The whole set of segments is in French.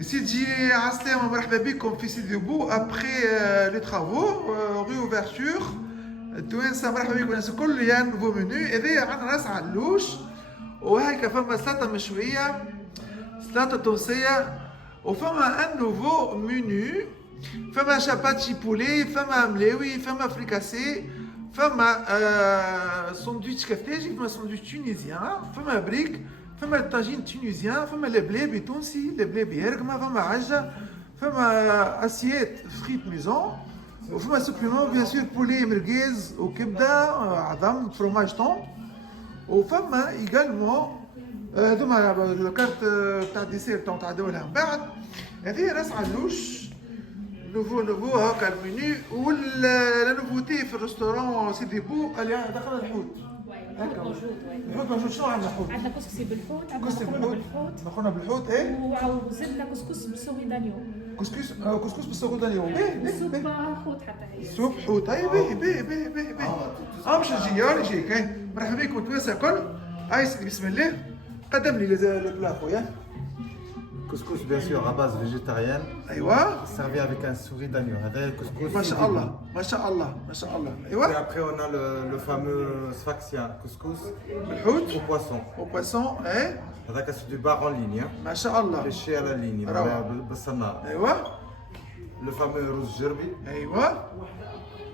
سيدي عسلامة مرحبا بكم في سيدي بو ابخي لي ترافو ريوفرتور التوانسة. مرحبا بكم الناس الكل. يا نوفو منو هذايا عندنا راس علوش وهيك فما سلطة مشوية سلطة تونسية وفما ان نوفو منو فما شاباتشي بولي فما ملاوي فما فريكاسي فما ساندويتش كافتاجي فما ساندويتش تونيزيان فما بريك فما الطاجين تونيزيان فما البلابي تونسي البلابي هرقمه فما عجه فما اسيات فريت ميزون وفما سوبليمون بيان سور بولي مرقيز وكبده عظم فروماج طون وفما ايغالمون هذوما الكارت تاع الديسير تاع لها من بعد. هذه راس علوش نوفو هاكا المنيو ولا نوفوتي في الريستورون سيدي بو اللي دخل الحوت. الحوت موجود. شنو عندنا حوت؟ عندنا كسكسي بالحوت، عندنا مكرونه بالحوت ايه وزدنا كسكس بالسوغي دانيو. كسكس بالسوغ دانيو سوب حوت حتى هي سوب حوت. اي باهي مش يجيك. مرحبا بكم توانسه الكل. هاي سيدي بسم الله قدم لي البلا خويا. Couscous bien sûr à base végétarienne. ايوا servi avec un souris d'agneau. هذا الكسكس ما شاء الله ما شاء الله ما شاء الله. Et ايوا après on a le fameux sfaxien couscous الحوت au poisson. au poisson ايه هذاك c'est du bar en ligne. ما شاء الله. Pêché à la ligne روعة. بالصنارة. ايوا Le fameux rose gerbi. ايوا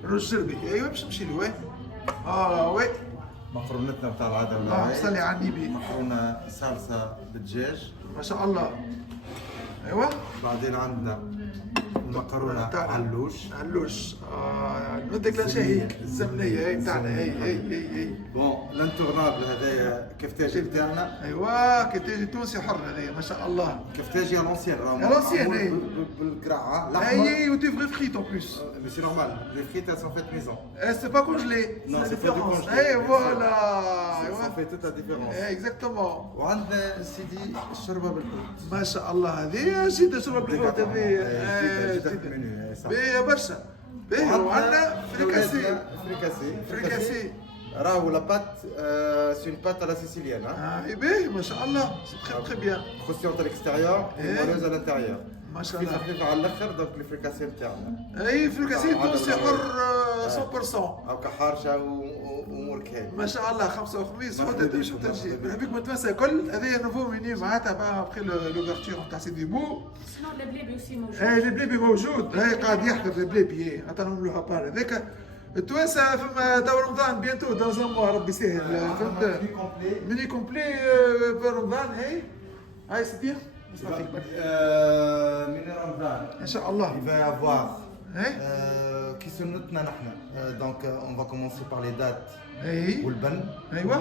رز شربي. ايوا باش نمشي له وي مقرونتنا بتاع العادة اللهم صل على النبي. مقرونة صلصة بالدجاج. ما شاء الله. ايوا بعدين عندنا المقرونة علوش. علوش بدك لا شهي الزمنية هي بتاعنا هي. بون لانتورنابل هذايا كفتاجي بتاعنا. ايوا كتاجي تونسي حر هذايا ما شاء الله. كفتاجي الانسيان À l'ancienne, oui. بالقرعة الأحمر. اي و tu vrais frites en plus. Mais c'est normal, les frites elles sont faites maison. C'est pas congelé. Non, C'est c'est la pas différence. décongelé. Eh voilà. Ça fait toute la différence. Exactement. وعندنا سيدي الشوربة بالحوت. ما شاء الله هذه جدة شرب بالحوت هذه. جدة منو صح. باهية برشا. باهية وعندنا فريكاسي. فريكاسي. راهو لا بات سي اون بات à la sicilienne. باهي ما شاء الله. سي تخي تخي بيان. croustillante à l'extérieur et moelleuse à l'intérieur. ما شاء الله. خفيفة على الآخر دونك الفريكاسي بتاعنا. اي فريكاسي تونسي حر 100%. أو كحارشة وأمور كهذه. ما شاء الله خمسة وخميس حتى تمشي وتجي. مرحبا بكم توانسة الكل. هذايا نوفو مينيو معناتها بقى ابخي لوفرتور نتاع سيدي بو. سنو البلابي اوسي موجود. البلابي موجود. هاي قاعد يحضر البلابي. عطانا نملوها بار هذاك. التوانسة فما تو رمضان بيانتو دون زان موا ربي يسهل. فهمت ميني كومبلي في رمضان. هاي سيدي اسمع فيك من رمضان. ان شاء الله. Il va y avoir ايه qui سنتنا نحن. Donc on va commencer par les dates. اي والبن. ايوا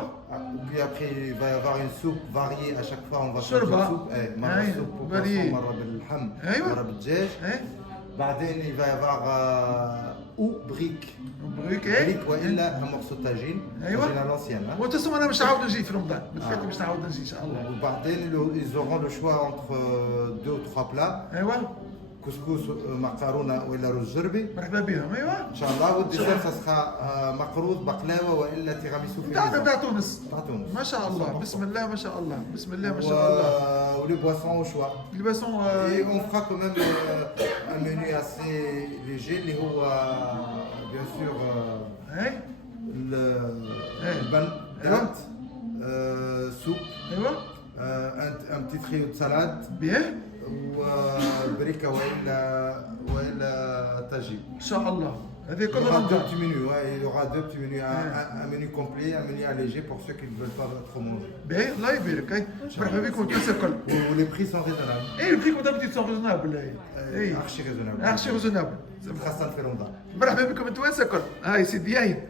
Puis après il va y avoir une soupe variée à chaque fois on va changer شوربة. de soupe. مرة soupe au poisson مرة باللحم مرة بالدجاج. بعدين il va y avoir ou brique. مبروك. brique والا un morceau de tagine. أيوة. tagine à l'ancienne. وتسمى انا مش عاود نجي في رمضان. بالفعل مش عاود نجي ان شاء الله. وبعدين ils auront le choix entre 2 ou 3 plats. ايوا كسكس مقارونه ولا رز جربي مرحبا بهم. ايوا ان شاء الله. والديسير سخا مقروض بقلاوه والا تيراميسو في بتاعنا بتاع تونس. بتاع تونس ما شاء الله بسم الله ما شاء الله بسم الله ما شاء الله. ولي بواسون او شوا. الباسون Et on fera quand même un menu assez léger اللي هو bien sûr اي البن دات سوب ايوا un petit trio de salade بيه وبريكه والا تاجين. ان شاء الله. هذه Il y كل aura deux رمضان. petits menus, il y aura deux petits menus, un menu complet, un menu allégé pour ceux qui ne veulent pas trop manger. بيه الله يبارك. اي مرحبا بكم توانسة الكل. Les prix sont raisonnables. اي البريك دابتي سون ريزونابل. اي Archi raisonnables. ارشي ريزونابل. خاصة في رمضان. مرحبا بكم توانسة الكل. هاي سيدي هاي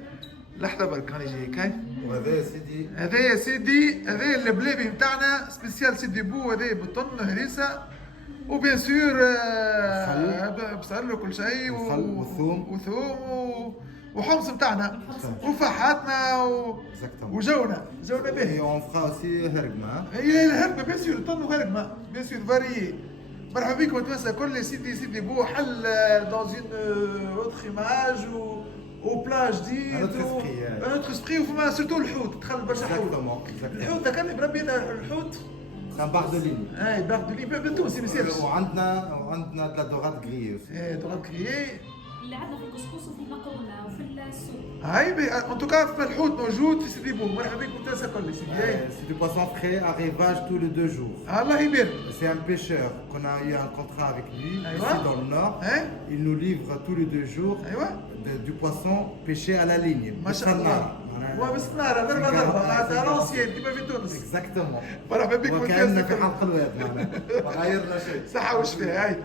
لحظة برك راني جايك. هاي وهذا يا سيدي هذا يا سيدي هذا البلابي نتاعنا سبيسيال سيدي بو. هذا بطن هريسه وبيان سور بصل وكل شيء وثوم وحمص نتاعنا وفحاتنا وجونا Et باهي. on fera aussi هرقمة. هي الهربه بيان سور طن هرقمه بيان سور فاري. مرحبا بكم توانسة كل. سيدي بو حل دون اون اوتر ايماج او بلا جديد. Un autre esprit. ان اوتر اسبري وفما سيرتو الحوت دخل برشا حوت. Exactement. الحوت كان بربي الحوت سان بار دو ليني. اي باغ دو لين بالتونسي ما يصيرش. وعندنا دلا دوغات كغيي. دوغات كريي اللي عندنا في الكسكس وفي المكرونه وفي السوب. هاي ان توكا الحوت موجود في سيدي بو. مرحبا بكم تنسى كل سيدي. C'est du poisson frais, arrivage tous les 2 jours. الله يبارك. C'est un pêcheur qu'on a eu un contrat avec lui Aïwa. ici dans le nord. Il nous livre tous les 2 jours du poisson pêché à la ligne. ما شاء الله. وبالسناره ضربه معناتها لونسيين كيما في تونس. Exactement. مرحبا بكم وكأننا في حلق الواد معناها ما غيرنا شيء. صحه وشفاء. هاي